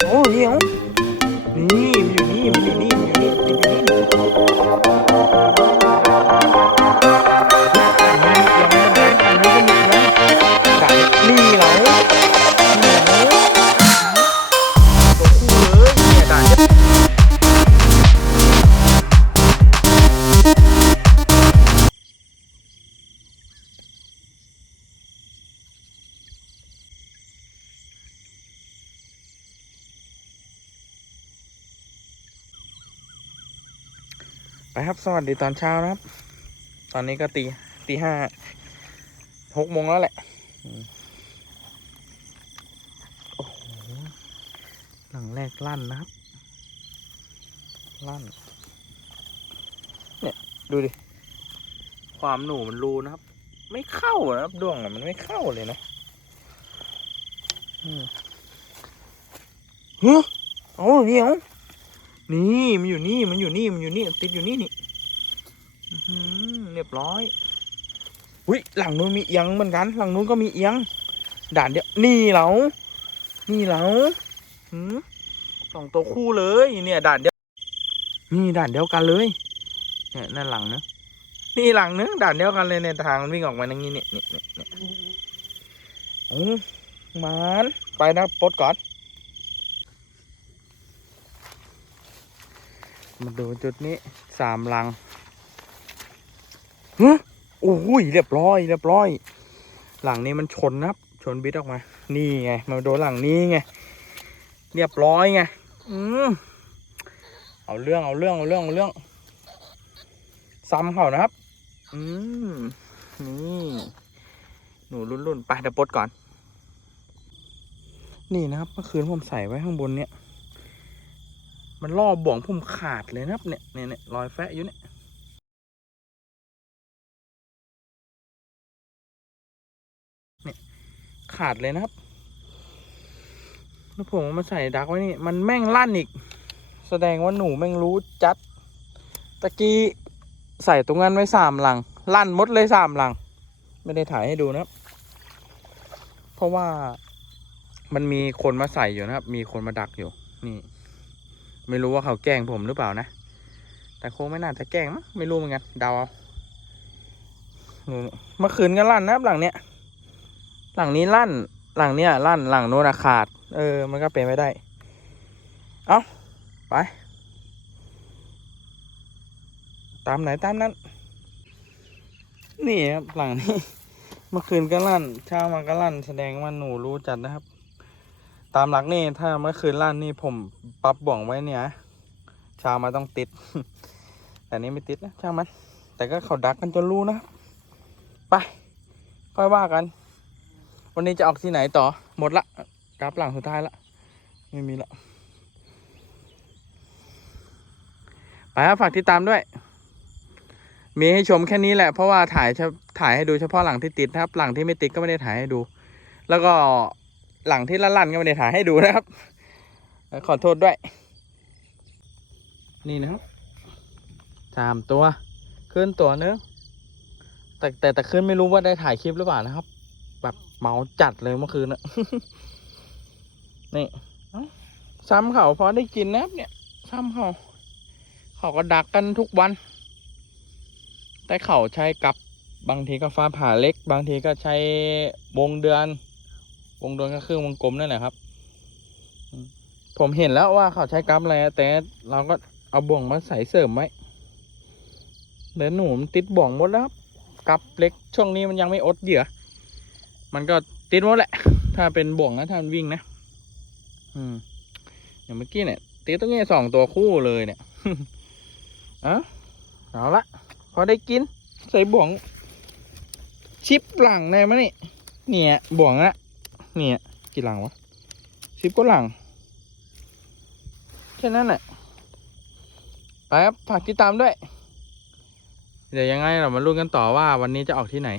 โอ้เดี๋ยวนี่มัน ครับ สวัสดีตอนเช้านะครับ ตอนนี้ก็ตีตีห้าหกโมงแล้วแหละอืมโอ้โหหลังแรกลั่นนะครับ ลั่น เนี่ย ดูดิ ความหนูมันรูนะครับ ไม่เข้านะครับดวงอะมันไม่เข้าเลยนะอืมเฮ้ยเอาเดี๋ยวนี่มันอยู่นี่ มันอยู่นี่ มันอยู่นี่ ติดอยู่นี่นี่อื้อหือ เรียบร้อยอุ้ยหลังนู้นมีเอียงเหมือนกัน หลังนู้นก็มีเอียง ด่านเดียวนี่เหรานี่เหราหืมสองตัวคู่เลยเนี่ยด่านเดียวนี่ด่านเดียวกันเลยเนี่ยนั่นหลังนะนี่หลังนึงด่านเดียวกันเลยเนี่ยทางมันวิ่งออกมาอย่างนี้เนี่ยเนี่ยเนี่ยเนี่ยโอ้หมานไปนะปลดก่อน มาดูจุดนี้สามลัง ฮะโอ้ยเรียบร้อย เรียบร้อย หลังนี้มันชนนะครับ ชนบิดออกมา นี่ไงมาโดนหลังนี้ไง เรียบร้อยไง อืมเอาเรื่อง เอาเรื่อง เอาเรื่อง เอาเรื่อง ซ้ำเขานะครับ อืม นี่ หนูรุ่นๆไปเดี๋ยวปลดก่อน นี่นะครับเมื่อคืนผมใส่ไว้ข้างบนเนี้ยมันล่อบ่วงผมขาดเลยนะครับ เนี่ยเนี่ยเนี่ยรอยแฟะอยู่เนี่ย เนี่ยขาดเลยนะครับแล้วผมมาใส่ดักไว้นี่ มันแม่งลั่นอีก แสดงว่าหนูแม่งรู้จัด ตะกี้ใส่ตรงนั้นไว้สามหลัง ลั่นมดเลยสามหลัง ไม่ได้ถ่ายให้ดูนะครับ เพราะว่ามันมีคนมาใส่อยู่นะครับ มีคนมาดักอยู่ นี่ ไม่รู้ว่าเขาแกล้งผมหรือเปล่านะ แต่คงไม่น่าจะแกล้งมั้งไม่รู้เหมือนกันเดาเอาเมื่อคืนก็ลั่นนะครับหลังเนี้ย หลังนี้ลั่น หลังเนี้ยลั่นหลังโน้นะขาด เออ มันก็เป็นไม่ได้ เอาไป ตามไหนตามนั้น นี่ครับหลังนี้ เมื่อคืนก็ลั่น เช้ามาก็ลั่น แสดงว่าหนูรู้จัดนะครับ ตามหลักนี่ถ้าเมื่อคืนลั่นนี่ผมปรับบ่วงไว้เนี่ยเช้ามาต้องติด แต่นี้ไม่ติดนะช่างมัน แต่ก็เขาดักกันจนรู้นะ ไป ค่อยว่ากัน วันนี้จะออกที่ไหนต่อ หมดละกราฟหลังสุดท้ายละ ไม่มีละไปครับฝากติดตามด้วย มีให้ชมแค่นี้แหละ เพราะว่าถ่ายถ่ายให้ดูเฉพาะหลังที่ติดนะครับ หลังที่ไม่ติดก็ไม่ได้ถ่ายให้ดู แล้วก็หลังที่ลั่นๆก็ไม่ได้ถ่ายให้ดูนะครับ ขอโทษด้วย นี่นะครับสามตัว ขึ้นตัวนึงแต่แต่แต่ขึ้นไม่รู้ว่าได้ถ่ายคลิปหรือเปล่านะครับ เมาจัดเลยเมื่อคืนอะนี่เอ้าซ้ำเขาพอได้กินนะครับเนี่ยซ้ำเขาเขาก็ดักกันทุกวัน แต่เขาใช้กับบางทีก็ฟ้าผ่าเล็ก บางทีก็ใช้วงเดือน วงเดือนก็คือวงกลมนั่นแหละครับอืมผมเห็นแล้วว่าเขาใช้กั๊บอะไรแต่เราก็เอาบ่วงมาใส่เสริมไว้เดี๋ยวหนูมันติดบ่วงหมดแล้วครับกั๊บเล็กช่วงนี้มันยังไม่อดเหยื่อ มันก็ติดหมดแหละ ถ้าเป็นบ่วงนะถ้ามันวิ่งนะ อืมอย่างเมื่อกี้เนี่ยติดตรงนี้สองตัวคู่เลยเนี่ยเอาเอาละพอได้กิน ใส่บ่วง ชิปหลังได้ไหมยนี่ เนี่ยบ่วงอะเนี่ย กี่หลังวะสิบก็หลังแค่นั้นแหละไปครับฝากติดตามด้วย เดี๋ยวยังไงเรามาลุ้นกันต่อว่าวันนี้จะออกที่ไหน